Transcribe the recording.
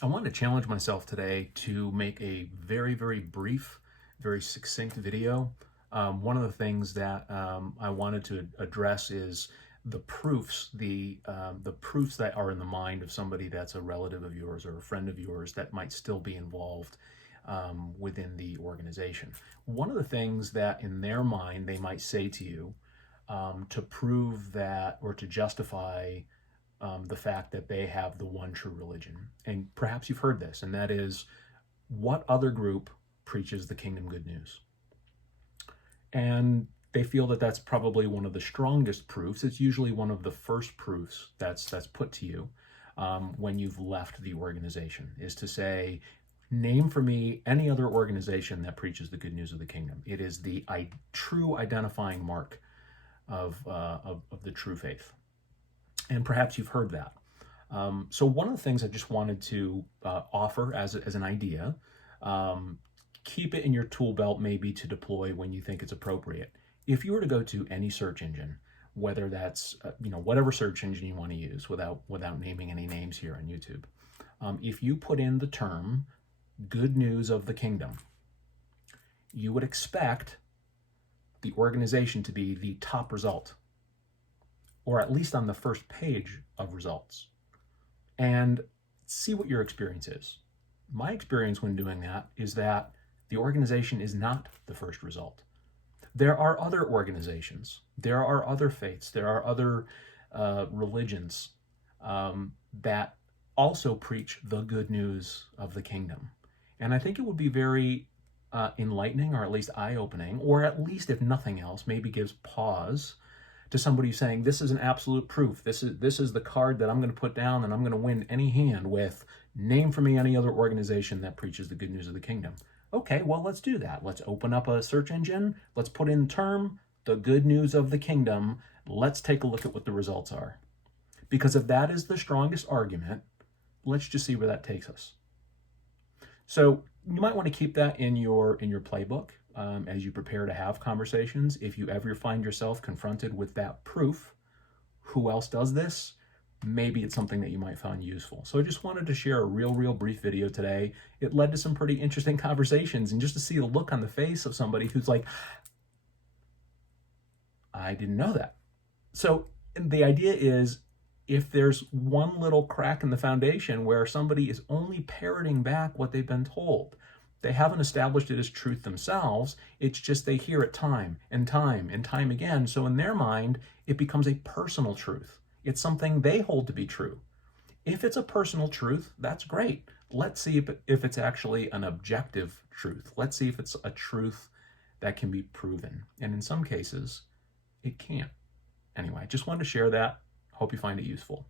I want to challenge myself today to make a very, very brief, very succinct video. One of the things that I wanted to address is the proofs that are in the mind of somebody that's a relative of yours or a friend of yours that might still be involved within the organization. One of the things that in their mind they might say to you to prove that or to justify the fact that they have the one true religion. And perhaps you've heard this, and that is, what other group preaches the kingdom good news? And they feel that that's probably one of the strongest proofs. It's usually one of the first proofs that's put to you when you've left the organization, is to say, name for me any other organization that preaches the good news of the kingdom. It is the true identifying mark of the true faith. And perhaps you've heard that. So one of the things I just wanted to offer as an idea, keep it in your tool belt maybe to deploy when you think it's appropriate. If you were to go to any search engine, whether that's whatever search engine you want to use, without naming any names here on YouTube, if you put in the term "good news of the kingdom," you would expect the organization to be the top result, or at least on the first page of results, and see what your experience is. My experience when doing that is that the organization is not the first result. There are other organizations, there are other faiths, there are other religions that also preach the good news of the kingdom. And I think it would be very enlightening, or at least eye-opening, or at least, if nothing else, maybe gives pause to somebody saying, this is an absolute proof. This is the card that I'm going to put down and I'm going to win any hand with. Name for me any other organization that preaches the good news of the kingdom. Okay, well, let's do that. Let's open up a search engine. Let's put in the term, the good news of the kingdom. Let's take a look at what the results are. Because if that is the strongest argument, let's just see where that takes us. So you might want to keep that in your playbook as you prepare to have conversations. If you ever find yourself confronted with that proof, who else does this? Maybe it's something that you might find useful. So I just wanted to share a real brief video today. It led to some pretty interesting conversations, and just to see the look on the face of somebody who's like, I didn't know that. So the idea is, if there's one little crack in the foundation where somebody is only parroting back what they've been told, they haven't established it as truth themselves, it's just they hear it time and time and time again. So in their mind, it becomes a personal truth. It's something they hold to be true. If it's a personal truth, that's great. Let's see if it's actually an objective truth. Let's see if it's a truth that can be proven. And in some cases, it can't. Anyway, just wanted to share that. Hope you find it useful.